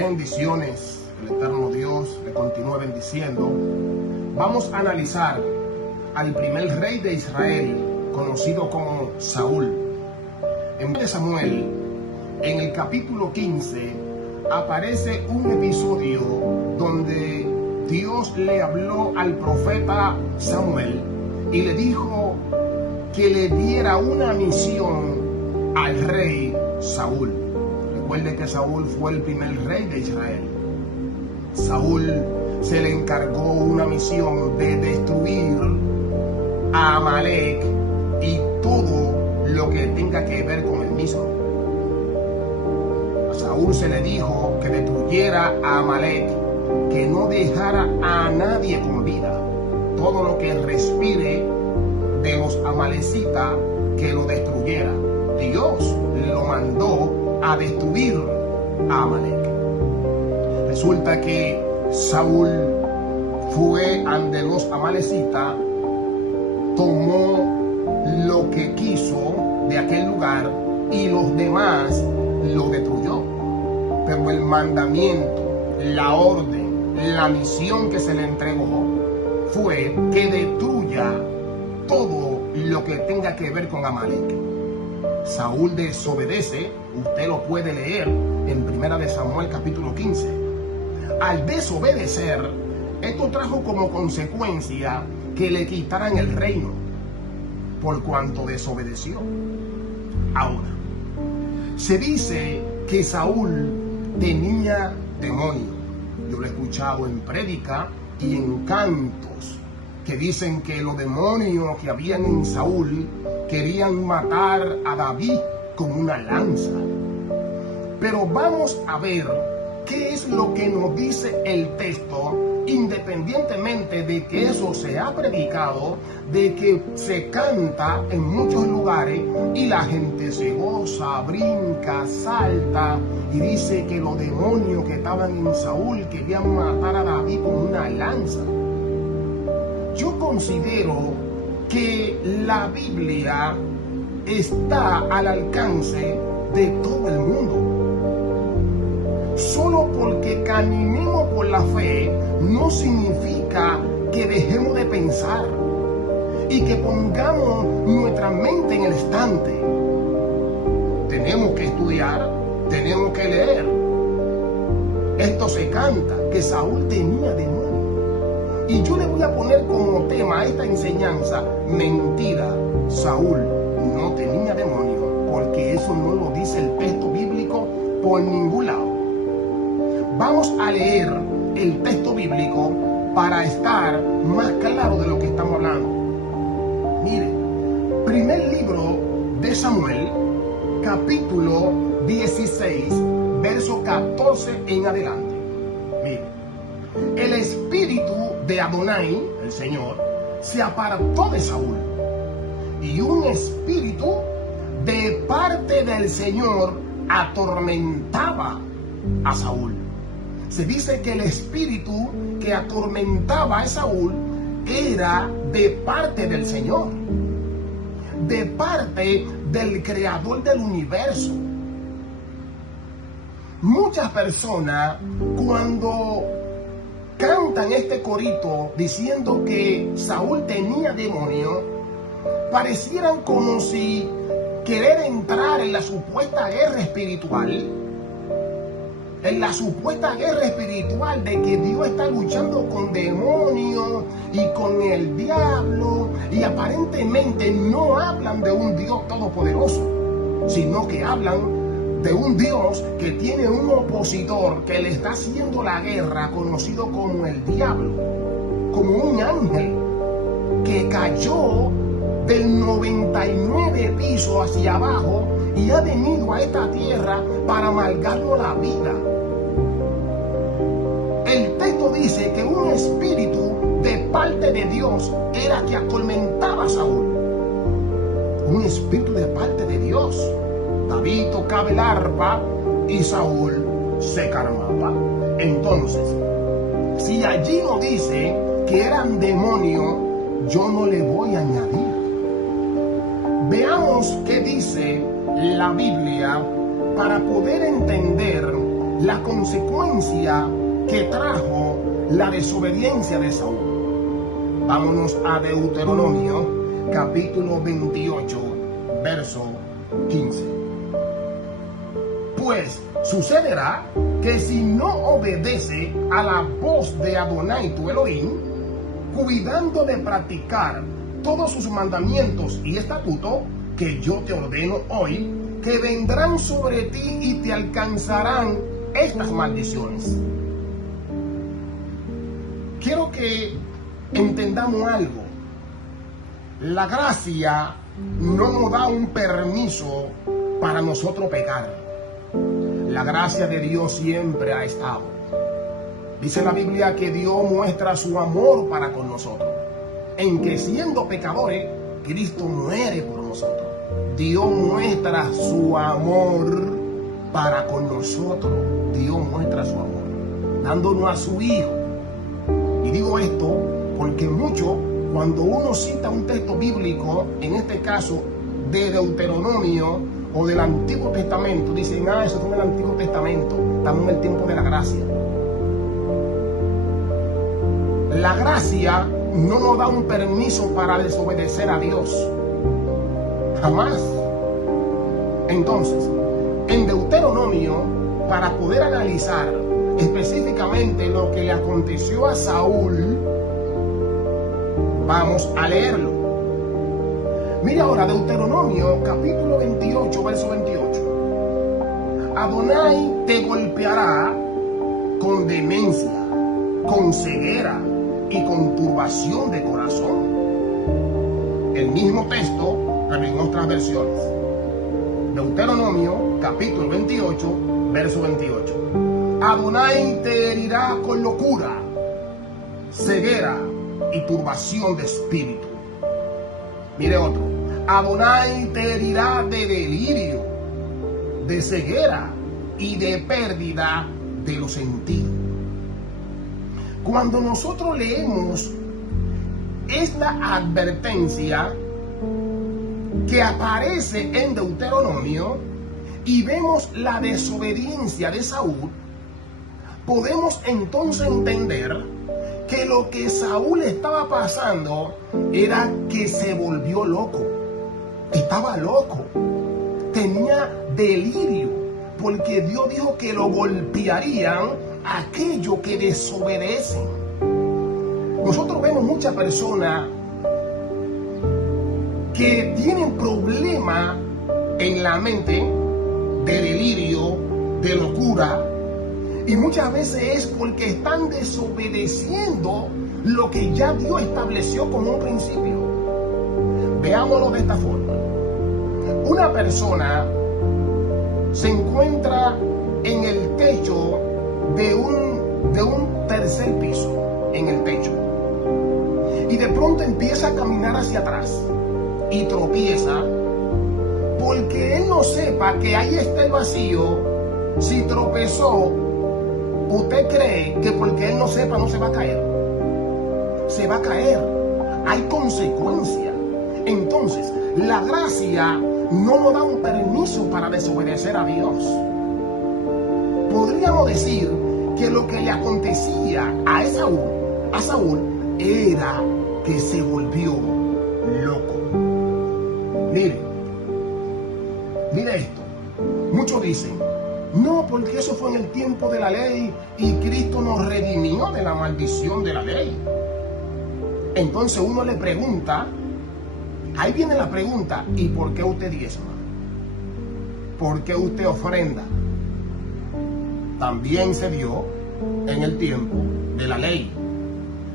Bendiciones, el eterno Dios le continúe bendiciendo. Vamos a analizar al primer rey de Israel, conocido como Saúl. En Samuel, en el capítulo 15, aparece un episodio donde Dios le habló al profeta Samuel y le dijo que le diera una misión al rey Saúl. Recuerde que Saúl fue el primer rey de Israel. Saúl se le encargó una misión de destruir a Amalek y todo lo que tenga que ver con el mismo. A Saúl se le dijo que destruyera a Amalek, que no dejara a nadie con vida. Todo lo que respire de los amalecitas, que lo destruyera. Dios lo mandó a destruir a Amalek. Resulta que Saúl fue ante los amalecitas, tomó lo que quiso de aquel lugar y los demás lo destruyó. Pero el mandamiento, la orden, la misión que se le entregó fue que destruya todo lo que tenga que ver con Amalek. Saúl desobedece, usted lo puede leer en 1 Samuel capítulo 15. Al desobedecer, esto trajo como consecuencia que le quitaran el reino, por cuanto desobedeció. Ahora, se dice que Saúl tenía demonio. Yo lo he escuchado en prédica y en cantos que dicen que los demonios que habían en Saúl querían matar a David con una lanza. Pero vamos a ver qué es lo que nos dice el texto, independientemente de que eso se ha predicado, de que se canta en muchos lugares y la gente se goza, brinca, salta y dice que los demonios que estaban en Saúl querían matar a David con una lanza. Yo considero que la Biblia está al alcance de todo el mundo. Solo porque caminemos por la fe no significa que dejemos de pensar y que pongamos nuestra mente en el estante. Tenemos que estudiar, tenemos que leer. Esto se canta, que Saúl tenía demonio. Y yo le voy a poner como tema a esta enseñanza: mentira, Saúl no tenía demonio, porque eso no lo dice el texto bíblico por ningún lado. Vamos a leer el texto bíblico para estar más claro de lo que estamos hablando. Mire, primer libro de Samuel, capítulo 16, verso 14 en adelante. Mire, el espíritu de Adonai, el Señor, se apartó de Saúl, y un espíritu de parte del Señor atormentaba a Saúl. Se dice que el espíritu que atormentaba a Saúl era de parte del Señor, de parte del creador del universo. Muchas personas, cuando cantan este corito diciendo que Saúl tenía demonio, parecieran como si querer entrar en la supuesta guerra espiritual, de que Dios está luchando con demonios y con el diablo, y aparentemente no hablan de un Dios todopoderoso, sino que hablan de un Dios que tiene un opositor que le está haciendo la guerra, conocido como el diablo, como un ángel que cayó del 99 pisos hacia abajo y ha venido a esta tierra para amargarnos la vida. El texto dice que un espíritu de parte de Dios era que atormentaba a Saúl. Un espíritu de parte de Dios. David tocaba el arpa y Saúl se calmaba. Entonces, si allí no dice que eran demonios, yo no le voy a añadir. Veamos qué dice la Biblia para poder entender la consecuencia que trajo la desobediencia de Saúl. Vámonos a Deuteronomio, capítulo 28, verso 15. Pues sucederá que si no obedece a la voz de Adonai tu Elohim, cuidando de practicar todos sus mandamientos y estatutos que yo te ordeno hoy, que vendrán sobre ti y te alcanzarán estas maldiciones. Quiero que entendamos algo. La gracia no nos da un permiso para nosotros pecar. La gracia de Dios siempre ha estado. Dice la Biblia que Dios muestra su amor para con nosotros, en que siendo pecadores, Cristo muere por nosotros. Dios muestra su amor para con nosotros. Dios muestra su amor, dándonos a su Hijo. Y digo esto porque mucho, cuando uno cita un texto bíblico, en este caso de Deuteronomio o del Antiguo Testamento, dicen, eso fue en el Antiguo Testamento, estamos en el tiempo de la gracia. La gracia no nos da un permiso para desobedecer a Dios. Jamás. Entonces, en Deuteronomio, para poder analizar específicamente lo que le aconteció a Saúl, vamos a leerlo. Mira ahora Deuteronomio capítulo 28, verso 28. Adonai te golpeará con demencia, con ceguera y con turbación de corazón. El mismo texto, pero en otras versiones. Deuteronomio capítulo 28, verso 28. Adonai te herirá con locura, ceguera y turbación de espíritu. Mire otro. Adonai te herirá de delirio, de ceguera y de pérdida de los sentidos. Cuando nosotros leemos esta advertencia que aparece en Deuteronomio y vemos la desobediencia de Saúl, podemos entonces entender que lo que Saúl estaba pasando era que se volvió loco. Estaba loco. Tenía delirio, porque Dios dijo que lo golpearían aquellos que desobedecen. Nosotros vemos muchas personas que tienen problemas en la mente de delirio, de locura, y muchas veces es porque están desobedeciendo lo que ya Dios estableció como un principio. Veámoslo de esta forma. Una persona se encuentra en el techo de un tercer piso, en el techo, y de pronto empieza a caminar hacia atrás y tropieza, porque él no sepa que ahí está el vacío. Si tropezó, ¿usted cree que porque él no sepa no se va a caer? Se va a caer. Hay consecuencias. Entonces, la gracia no nos da un permiso para desobedecer a Dios. Podríamos decir que lo que le acontecía a Saúl era que se volvió loco. Mire esto. Muchos dicen, no, porque eso fue en el tiempo de la ley y Cristo nos redimió de la maldición de la ley. Entonces uno le pregunta, ahí viene la pregunta, ¿y por qué usted diezma? ¿Por qué usted ofrenda? También se dio en el tiempo de la ley.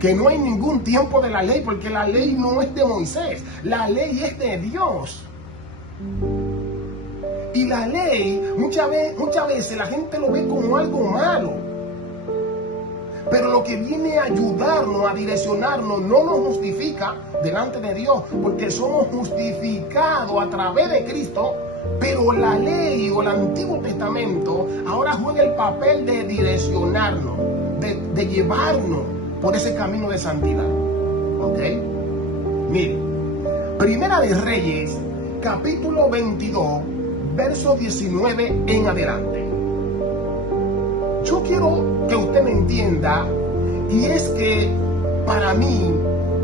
Que no hay ningún tiempo de la ley, porque la ley no es de Moisés, la ley es de Dios. Y la ley, muchas veces la gente lo ve como algo malo. Pero lo que viene a ayudarnos, a direccionarnos, no nos justifica delante de Dios, porque somos justificados a través de Cristo. Pero la ley o el Antiguo Testamento ahora juega el papel de direccionarnos, de llevarnos por ese camino de santidad. ¿Ok? Mire, Primera de Reyes, capítulo 22, verso 19 en adelante. yo quiero que usted me entienda, y es que para mí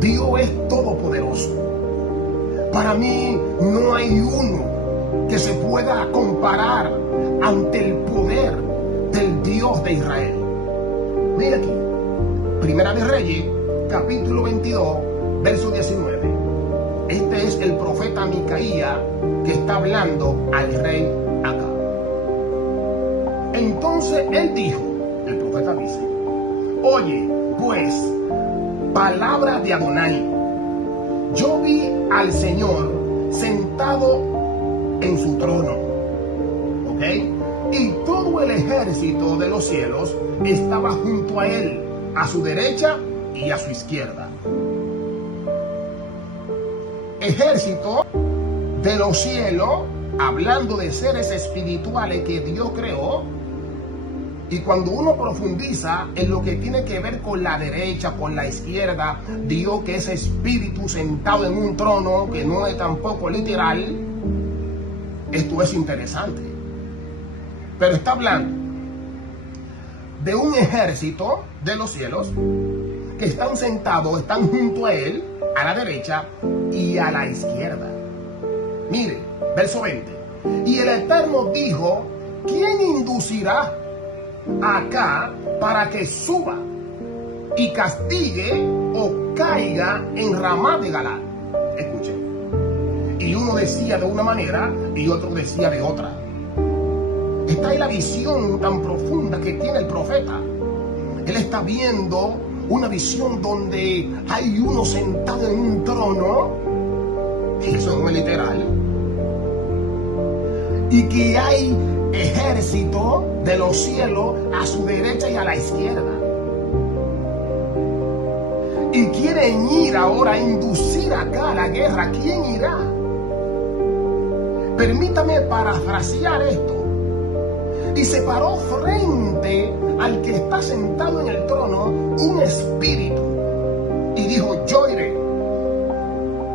Dios es todopoderoso. Para mí no hay uno que se pueda comparar ante el poder del Dios de Israel. Mira aquí, Primera de Reyes, capítulo 22, verso 19. Este es el profeta Micaías que está hablando al rey Acab. Entonces él dijo, el profeta dice, oye, pues, palabra de Adonai. Yo vi al Señor sentado en su trono, ¿ok? Y todo el ejército de los cielos estaba junto a él, a su derecha y a su izquierda. Ejército de los cielos, hablando de seres espirituales que Dios creó. Y cuando uno profundiza en lo que tiene que ver con la derecha, con la izquierda, Dios que es espíritu sentado en un trono, que no es tampoco literal, esto es interesante. Pero está hablando de un ejército de los cielos que están sentados, están junto a él, a la derecha y a la izquierda. Mire, verso 20. Y el Eterno dijo, ¿quién inducirá acá para que suba y castigue o caiga en Ramá de Galad? Escuchen. Y uno decía de una manera y otro decía de otra. Esta es la visión tan profunda que tiene el profeta. Él está viendo una visión donde hay uno sentado en un trono, y eso no es literal, y que hay ejército de los cielos a su derecha y a la izquierda. Y quieren ir ahora a inducir acá a la guerra. ¿Quién irá? Permítame parafrasear esto. Y se paró frente al que está sentado en el trono un espíritu y dijo, yo iré.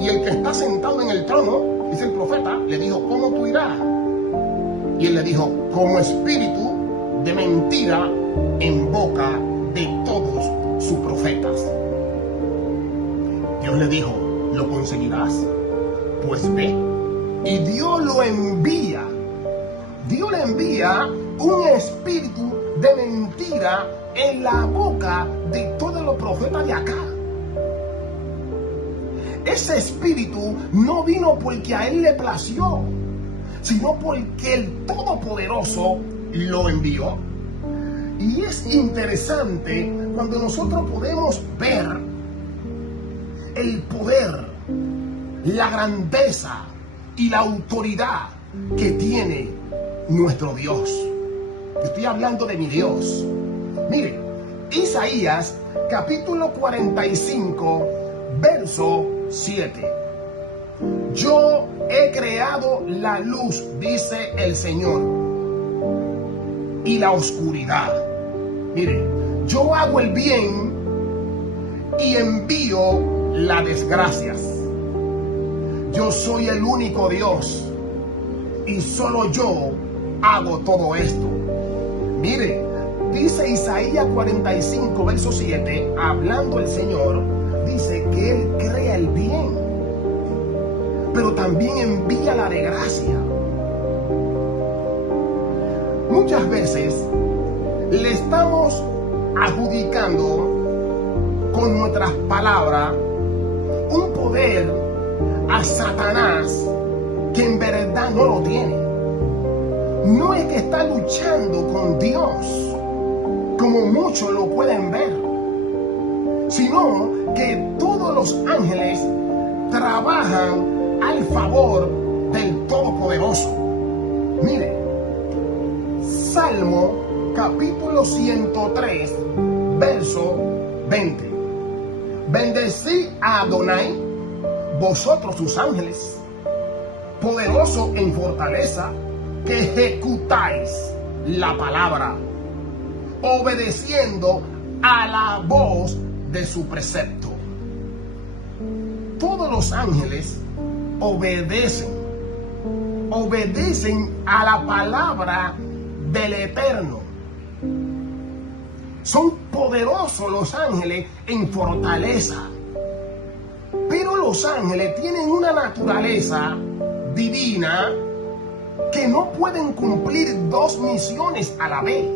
Y el que está sentado en el trono, dice el profeta, le dijo, ¿cómo tú irás? Y él le dijo, como espíritu de mentira en boca de todos sus profetas. Dios le dijo, lo conseguirás, pues ve. Y Dios lo envía. Dios le envía un espíritu de mentira en la boca de todos los profetas de acá. Ese espíritu no vino porque a él le plació, sino porque el Todopoderoso lo envió. Y es interesante cuando nosotros podemos ver el poder, la grandeza y la autoridad que tiene nuestro Dios. Estoy hablando de mi Dios. Mire, Isaías capítulo 45, verso 7. Yo he creado la luz, dice el Señor, y la oscuridad. Mire, yo hago el bien y envío las desgracias. Yo soy el único Dios y solo yo hago todo esto. Mire, dice Isaías 45, verso 7, hablando el Señor, dice que Él crea el bien, pero también envía la desgracia. Muchas veces le estamos adjudicando con nuestras palabras un poder a Satanás que en verdad no lo tiene. No es que está luchando con Dios, como muchos lo pueden ver, sino que todos los ángeles trabajan al favor del Todopoderoso. Mire, Salmo capítulo 103, verso 20. Bendecid a Adonai, vosotros sus ángeles, poderoso en fortaleza, que ejecutáis la palabra, obedeciendo a la voz de su precepto. Todos los ángeles obedecen a la palabra del Eterno. Son poderosos los ángeles en fortaleza. Pero los ángeles tienen una naturaleza divina que no pueden cumplir dos misiones a la vez.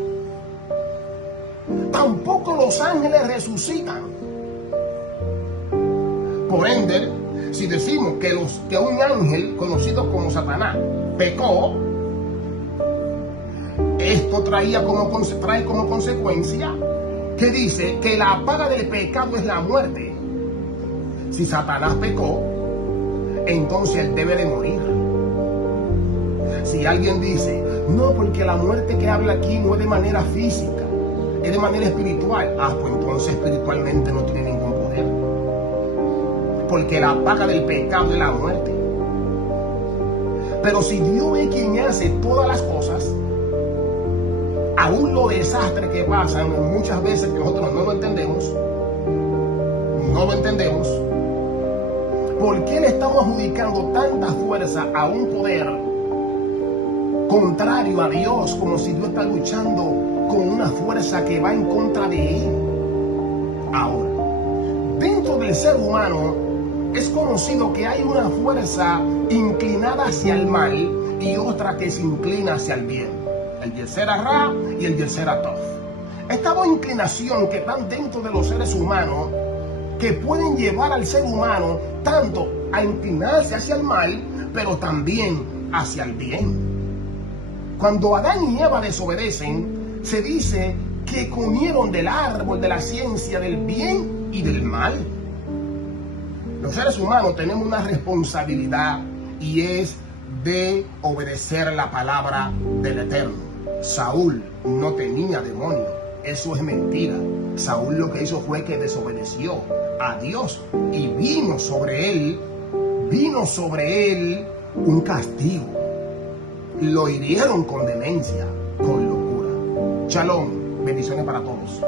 Tampoco los ángeles resucitan. Por ende, si decimos que un ángel conocido como Satanás pecó, esto trae como consecuencia que dice que la paga del pecado es la muerte. Si Satanás pecó, entonces él debe de morir. Si alguien dice, no, porque la muerte que habla aquí no es de manera física, es de manera espiritual, pues entonces espiritualmente no tiene ningún poder. Porque la paga del pecado es la muerte. Pero si Dios es quien hace todas las cosas, aún los desastres que pasan muchas veces que nosotros no lo entendemos, ¿por qué le estamos adjudicando tanta fuerza a un poder contrario a Dios, como si Dios está luchando con una fuerza que va en contra de Él? Ahora, dentro del ser humano es conocido que hay una fuerza inclinada hacia el mal y otra que se inclina hacia el bien. El Yetzer Hara y el Yetzer Hatov. Estas dos inclinaciones que están dentro de los seres humanos, que pueden llevar al ser humano tanto a inclinarse hacia el mal, pero también hacia el bien. Cuando Adán y Eva desobedecen, se dice que comieron del árbol de la ciencia del bien y del mal. Los seres humanos tenemos una responsabilidad y es de obedecer la palabra del Eterno. Saúl no tenía demonio, eso es mentira. Saúl lo que hizo fue que desobedeció a Dios y vino sobre él un castigo. Lo hirieron con demencia, con locura. Shalom, bendiciones para todos.